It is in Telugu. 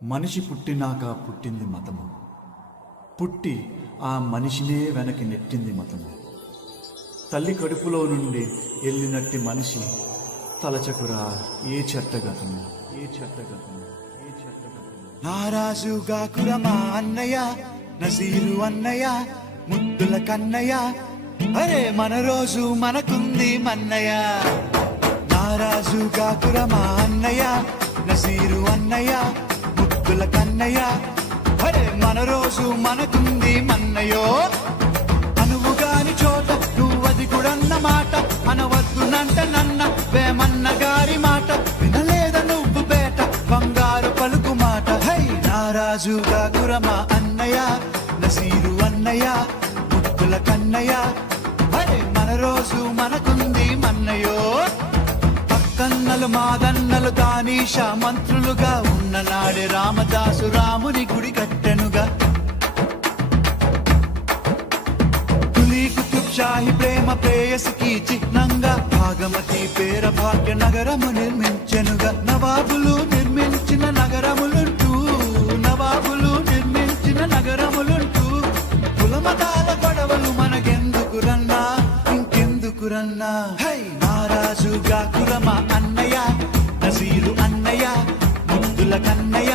మనిషి పుట్టినాక పుట్టింది మతము, పుట్టి ఆ మనిషినే వెనక్కి నెట్టింది మతము. తల్లి కడుపులో నుండి వెళ్ళినట్టి మనిషి తలచకురా ఏ చెట్టగతము, ఏ చెట్టగతము, ఏ చెట్టగతము. నారాజుగా కురమా అన్నయ్య, నజీరు అన్నయ్య, ముద్దుల కన్నయ్య, అరే మన రోజు మనకుంది మన్నయ్య. నారాజుగా కురమా అన్నయ్య, నజీరు అన్నయ్య, ముద్దుల కన్నయ్య, అరే మన రోజు మనకుంది మన్నయ్యో. అనువుగాని చోట నువ్వది కూడన్న మాట, అనవద్దునంట నన్న వేమన్న గారి మాట, వినలేద నువ్వు బేట బంగారు పలుకు మాట. హై నారాజుగా కురమా అన్నయ్య, నజీరు అన్నయ్య, ముద్దుల కన్నయ్య, అరే మన రోజు మనకుంది మన్నయ్యో. కన్నలు మాదన్నలు తానీష మంత్రులుగా ఉన్న నాడే రామదాసు రాముని గుడి కట్టెనుగా. తులీ కుతుబ్ షాహి ప్రేమ ప్రేయసికి చిహ్నంగా భాగమతి పేర భాగ్య నగరము నిర్మించెనుగా. నవాబులు నిర్మించిన నగరములుంటూ, నవాబులు నిర్మించిన నగరములుంటూ, కులమతాల గొడవలు మనకెందుకురన్నా, ఇంకెందుకురన్నా. హై నారాజుగా కురమా అన్నయ్య, నజీరు అన్నయ్య, ముద్దుల కన్నయ్య,